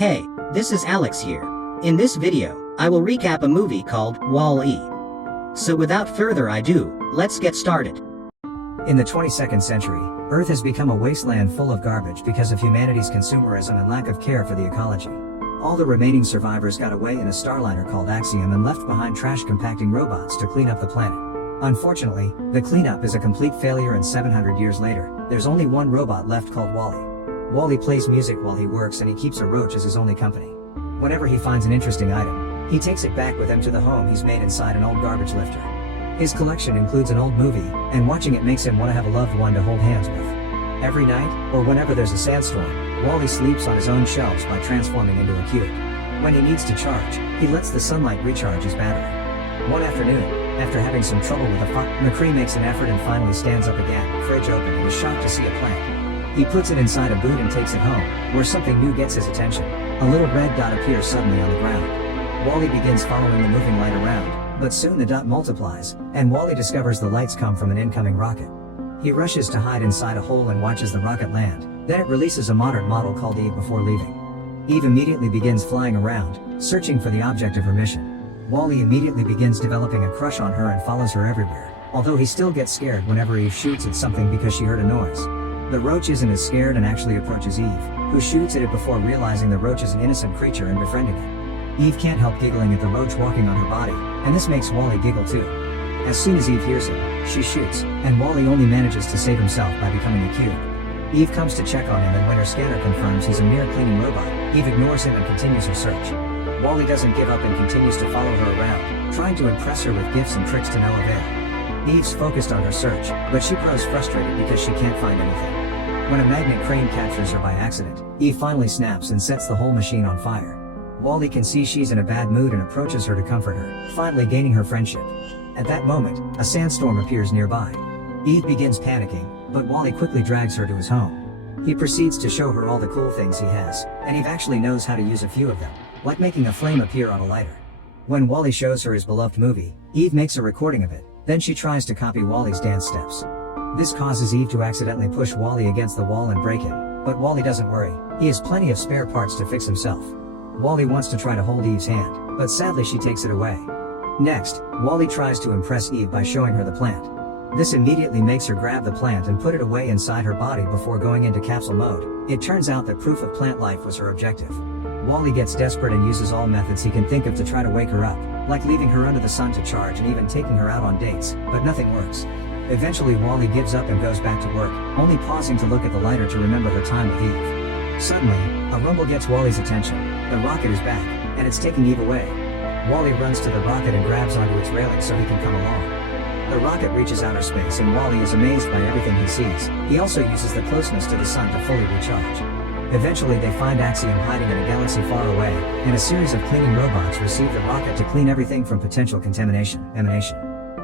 Hey, this is Alex here. In this video, I will recap a movie called Wall-E. So without further ado, let's get started. In the 22nd century, Earth has become a wasteland full of garbage because of humanity's consumerism and lack of care for the ecology. All the remaining survivors got away in a starliner called Axiom and left behind trash compacting robots to clean up the planet. Unfortunately, the cleanup is a complete failure, and 700 years later, there's only one robot left called Wall-E. Wall-E plays music while he works, and he keeps a roach as his only company. Whenever he finds an interesting item, he takes it back with him to the home he's made inside an old garbage lifter. His collection includes an old movie, and watching it makes him want to have a loved one to hold hands with. Every night, or whenever there's a sandstorm, Wall-E sleeps on his own shelves by transforming into a cube. When he needs to charge, he lets the sunlight recharge his battery. One afternoon, after having some trouble with a fire, McCree makes an effort and finally stands up again, fridge open, and is shocked to see a plant. He puts it inside a boot and takes it home, where something new gets his attention. A little red dot appears suddenly on the ground. Wall-E begins following the moving light around, but soon the dot multiplies, and Wall-E discovers the lights come from an incoming rocket. He rushes to hide inside a hole and watches the rocket land, then it releases a modern model called Eve before leaving. Eve immediately begins flying around, searching for the object of her mission. Wall-E immediately begins developing a crush on her and follows her everywhere, although he still gets scared whenever Eve shoots at something because she heard a noise. The roach isn't as scared and actually approaches Eve, who shoots at it before realizing the roach is an innocent creature and befriending it. Eve can't help giggling at the roach walking on her body, and this makes Wall-E giggle too. As soon as Eve hears him, she shoots, and Wall-E only manages to save himself by becoming a cube. Eve comes to check on him, and when her scanner confirms he's a mere cleaning robot, Eve ignores him and continues her search. Wall-E doesn't give up and continues to follow her around, trying to impress her with gifts and tricks to no avail. Eve's focused on her search, but she grows frustrated because she can't find anything. When a magnet crane captures her by accident, Eve finally snaps and sets the whole machine on fire. Wall-E can see she's in a bad mood and approaches her to comfort her, finally gaining her friendship. At that moment, a sandstorm appears nearby. Eve begins panicking, but Wall-E quickly drags her to his home. He proceeds to show her all the cool things he has, and Eve actually knows how to use a few of them, like making a flame appear on a lighter. When Wall-E shows her his beloved movie, Eve makes a recording of it, then she tries to copy Wall-E's dance steps. This causes Eve to accidentally push Wall-E against the wall and break him, but Wall-E doesn't worry, he has plenty of spare parts to fix himself. Wall-E wants to try to hold Eve's hand, but sadly she takes it away. Next, Wall-E tries to impress Eve by showing her the plant. This immediately makes her grab the plant and put it away inside her body before going into capsule mode. It turns out that proof of plant life was her objective. Wall-E gets desperate and uses all methods he can think of to try to wake her up, like leaving her under the sun to charge and even taking her out on dates, but nothing works. Eventually Wall-E gives up and goes back to work, only pausing to look at the lighter to remember her time with Eve. Suddenly, a rumble gets Wall-E's attention. The rocket is back, and it's taking Eve away. Wall-E runs to the rocket and grabs onto its railing so he can come along. The rocket reaches outer space and Wall-E is amazed by everything he sees. He also uses the closeness to the sun to fully recharge. Eventually they find Axiom hiding in a galaxy far away, and a series of cleaning robots receive the rocket to clean everything from potential contamination.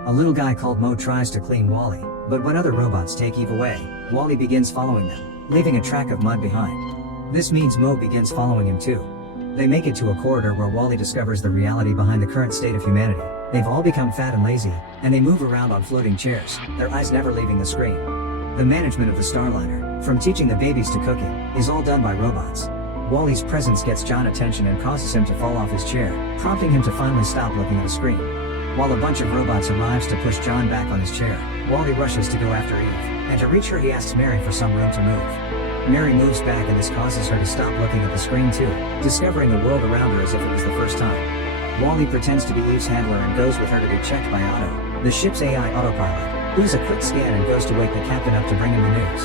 A little guy called Mo tries to clean Wall-E, but when other robots take Eve away, Wall-E begins following them, leaving a track of mud behind. This means Mo begins following him too. They make it to a corridor where Wall-E discovers the reality behind the current state of humanity. They've all become fat and lazy, and they move around on floating chairs, their eyes never leaving the screen. The management of the Starliner, from teaching the babies to cooking, is all done by robots. Wall-E's presence gets John attention and causes him to fall off his chair, prompting him to finally stop looking at the screen. While a bunch of robots arrives to push John back on his chair, Wall-E rushes to go after Eve, and to reach her he asks Mary for some room to move. Mary moves back and this causes her to stop looking at the screen too, discovering the world around her as if it was the first time. Wall-E pretends to be Eve's handler and goes with her to be checked by Otto, the ship's AI autopilot, who does a quick scan and goes to wake the captain up to bring him the news.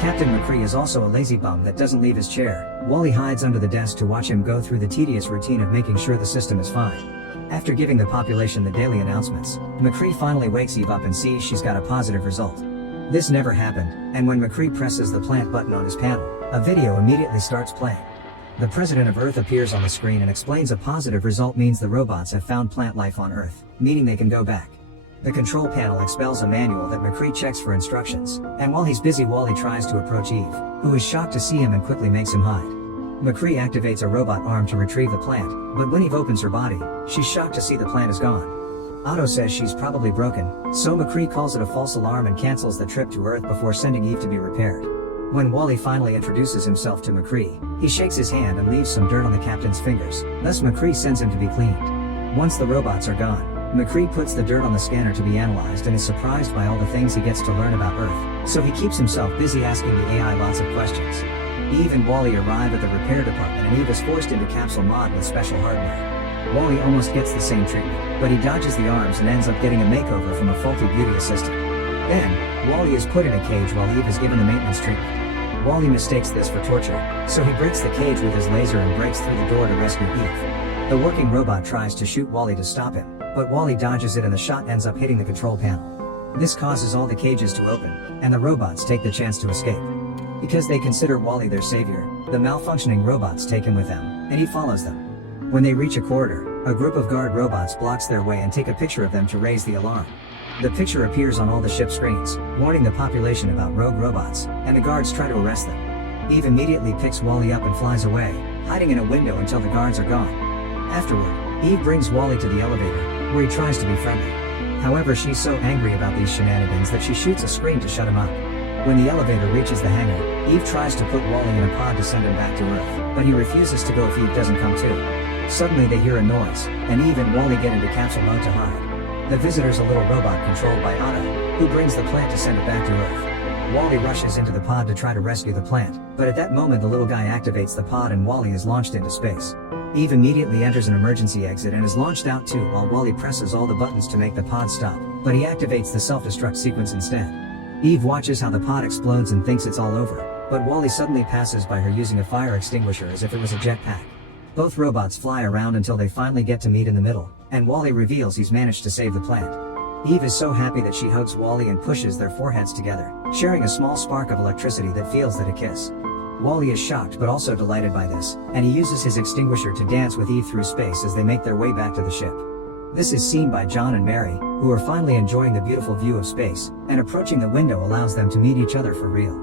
Captain McCree is also a lazy bum that doesn't leave his chair. Wall-E hides under the desk to watch him go through the tedious routine of making sure the system is fine. After giving the population the daily announcements, McCree finally wakes Eve up and sees she's got a positive result. This never happened, and when McCree presses the plant button on his panel, a video immediately starts playing. The president of Earth appears on the screen and explains a positive result means the robots have found plant life on Earth, meaning they can go back. The control panel expels a manual that McCree checks for instructions, and while he's busy Wall-E tries to approach Eve, who is shocked to see him and quickly makes him hide. McCree activates a robot arm to retrieve the plant, but when Eve opens her body, she's shocked to see the plant is gone. Otto says she's probably broken, so McCree calls it a false alarm and cancels the trip to Earth before sending Eve to be repaired. When Wally finally introduces himself to McCree, he shakes his hand and leaves some dirt on the captain's fingers, thus McCree sends him to be cleaned. Once the robots are gone, McCree puts the dirt on the scanner to be analyzed and is surprised by all the things he gets to learn about Earth, so he keeps himself busy asking the AI lots of questions. Eve and Wally arrive at the repair department and Eve is forced into capsule mod with special hardware. Wally almost gets the same treatment, but he dodges the arms and ends up getting a makeover from a faulty beauty assistant. Then, Wally is put in a cage while Eve is given the maintenance treatment. Wally mistakes this for torture, so he breaks the cage with his laser and breaks through the door to rescue Eve. The working robot tries to shoot Wally to stop him, but Wally dodges it and the shot ends up hitting the control panel. This causes all the cages to open, and the robots take the chance to escape. Because they consider Wally their savior, the malfunctioning robots take him with them, and he follows them. When they reach a corridor, a group of guard robots blocks their way and take a picture of them to raise the alarm. The picture appears on all the ship screens, warning the population about rogue robots, and the guards try to arrest them. Eve immediately picks Wally up and flies away, hiding in a window until the guards are gone. Afterward, Eve brings Wally to the elevator, where he tries to be friendly. However, she's so angry about these shenanigans that she shoots a screen to shut him up. When the elevator reaches the hangar, Eve tries to put Wally in a pod to send him back to Earth, but he refuses to go if Eve doesn't come too. Suddenly they hear a noise, and Eve and Wally get into capsule mode to hide. The visitor's a little robot controlled by Otto, who brings the plant to send it back to Earth. Wally rushes into the pod to try to rescue the plant, but at that moment the little guy activates the pod and Wally is launched into space. Eve immediately enters an emergency exit and is launched out too while Wally presses all the buttons to make the pod stop, but he activates the self-destruct sequence instead. Eve watches how the pod explodes and thinks it's all over, but Wally suddenly passes by her using a fire extinguisher as if it was a jetpack. Both robots fly around until they finally get to meet in the middle, and Wally reveals he's managed to save the plant. Eve is so happy that she hugs Wally and pushes their foreheads together, sharing a small spark of electricity that feels like a kiss. Wally is shocked but also delighted by this, and he uses his extinguisher to dance with Eve through space as they make their way back to the ship. This is seen by John and Mary, who are finally enjoying the beautiful view of space, and approaching the window allows them to meet each other for real.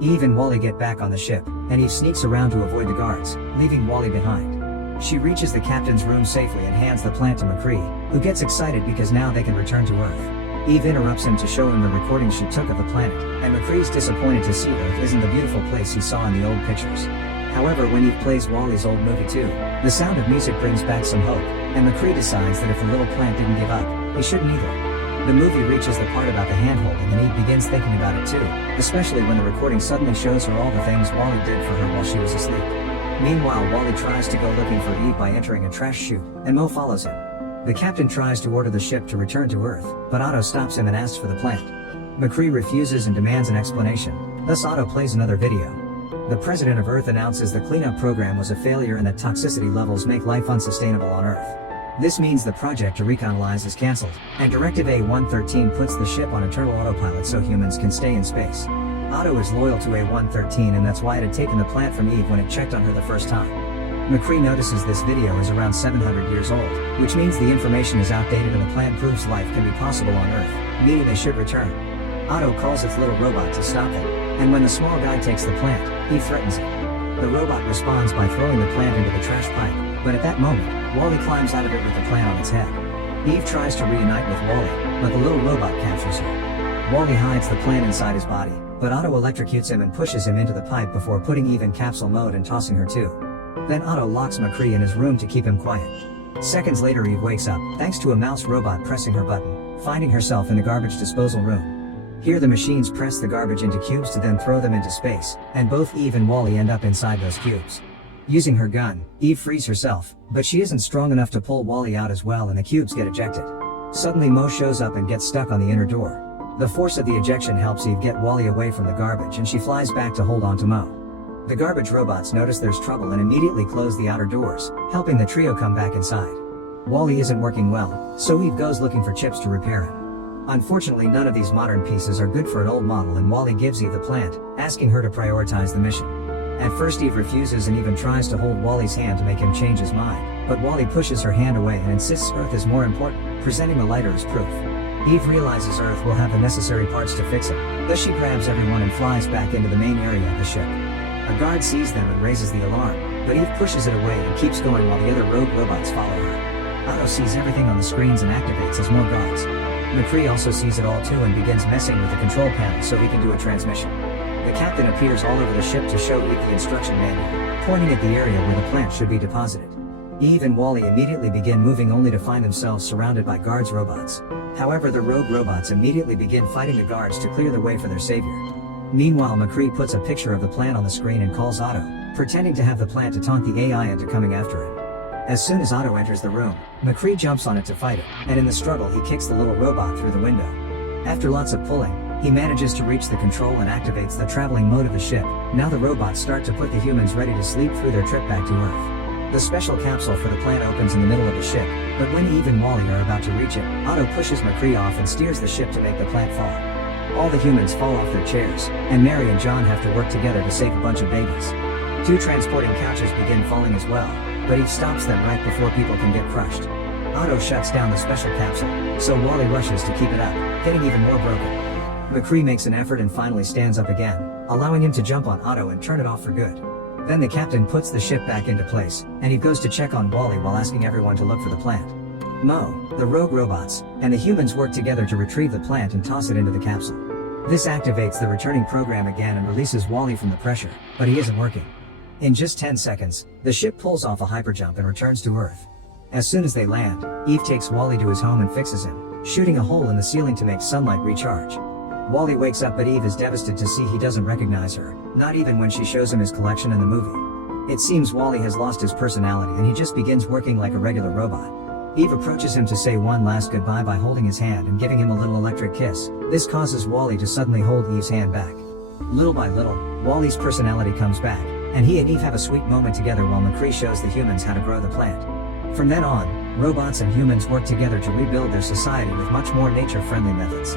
Eve and Wally get back on the ship, and Eve sneaks around to avoid the guards, leaving Wally behind. She reaches the captain's room safely and hands the plant to McCree, who gets excited because now they can return to Earth. Eve interrupts him to show him the recording she took of the planet, and McCree's disappointed to see Earth isn't the beautiful place he saw in the old pictures. However, when Eve plays Wally's old movie too, the sound of music brings back some hope, and McCree decides that if the little plant didn't give up, he shouldn't either. The movie reaches the part about the hand-holding and Eve begins thinking about it too, especially when the recording suddenly shows her all the things Wally did for her while she was asleep. Meanwhile, Wally tries to go looking for Eve by entering a trash chute, and Mo follows him. The captain tries to order the ship to return to Earth, but Otto stops him and asks for the plant. McCree refuses and demands an explanation, thus Otto plays another video. The president of Earth announces the cleanup program was a failure and that toxicity levels make life unsustainable on Earth. This means the project to recolonize is cancelled, and Directive A-113 puts the ship on eternal autopilot so humans can stay in space. Otto is loyal to A-113 and that's why it had taken the plant from Eve when it checked on her the first time. McCree notices this video is around 700 years old, which means the information is outdated and the plant proves life can be possible on Earth, meaning they should return. Otto calls its little robot to stop them, and when the small guy takes the plant, he threatens it. The robot responds by throwing the plant into the trash pipe, but at that moment, Wally climbs out of it with the plant on its head. Eve tries to reunite with Wally, but the little robot captures her. Wally hides the plant inside his body, but Otto electrocutes him and pushes him into the pipe before putting Eve in capsule mode and tossing her too. Then Otto locks McCree in his room to keep him quiet. Seconds later Eve wakes up, thanks to a mouse robot pressing her button, finding herself in the garbage disposal room. Here the machines press the garbage into cubes to then throw them into space, and both Eve and Wally end up inside those cubes. Using her gun, Eve frees herself, but she isn't strong enough to pull Wally out as well and the cubes get ejected. Suddenly Mo shows up and gets stuck on the inner door. The force of the ejection helps Eve get Wally away from the garbage and she flies back to hold on to Mo. The garbage robots notice there's trouble and immediately close the outer doors, helping the trio come back inside. Wally isn't working well, so Eve goes looking for chips to repair him. Unfortunately, none of these modern pieces are good for an old model and Wally gives Eve the plant, asking her to prioritize the mission. At first Eve refuses and even tries to hold Wally's hand to make him change his mind, but Wally pushes her hand away and insists Earth is more important, presenting the lighter as proof. Eve realizes Earth will have the necessary parts to fix it, thus she grabs everyone and flies back into the main area of the ship. A guard sees them and raises the alarm, but Eve pushes it away and keeps going while the other rogue robots follow her. Otto sees everything on the screens and activates as more guards. McCree also sees it all too and begins messing with the control panel so he can do a transmission. The captain appears all over the ship to show Eve the instruction manual, pointing at the area where the plant should be deposited. Eve and Wally immediately begin moving only to find themselves surrounded by guards robots. However, the rogue robots immediately begin fighting the guards to clear the way for their savior. Meanwhile, McCree puts a picture of the plant on the screen and calls Otto, pretending to have the plant to taunt the AI into coming after him. As soon as Otto enters the room, McCree jumps on it to fight it, and in the struggle he kicks the little robot through the window. After lots of pulling, he manages to reach the control and activates the traveling mode of the ship. Now the robots start to put the humans ready to sleep through their trip back to Earth. The special capsule for the plant opens in the middle of the ship, but when Eve and Wally are about to reach it, Otto pushes McCree off and steers the ship to make the plant fall. All the humans fall off their chairs, and Mary and John have to work together to save a bunch of babies. 2 transporting couches begin falling as well, but Eve stops them right before people can get crushed. Otto shuts down the special capsule, so Wally rushes to keep it up, getting even more broken. McCree makes an effort and finally stands up again, allowing him to jump on Otto and turn it off for good. Then the captain puts the ship back into place, and he goes to check on Wally while asking everyone to look for the plant. Mo, the rogue robots, and the humans work together to retrieve the plant and toss it into the capsule. This activates the returning program again and releases Wally from the pressure, but he isn't working. In just 10 seconds, the ship pulls off a hyperjump and returns to Earth. As soon as they land, Eve takes Wally to his home and fixes him, shooting a hole in the ceiling to make sunlight recharge. Wally wakes up, but Eve is devastated to see he doesn't recognize her, not even when she shows him his collection in the movie. It seems Wally has lost his personality and he just begins working like a regular robot. Eve approaches him to say one last goodbye by holding his hand and giving him a little electric kiss. This causes Wally to suddenly hold Eve's hand back. Little by little, Wally's personality comes back, and he and Eve have a sweet moment together while McCree shows the humans how to grow the plant. From then on, robots and humans work together to rebuild their society with much more nature-friendly methods.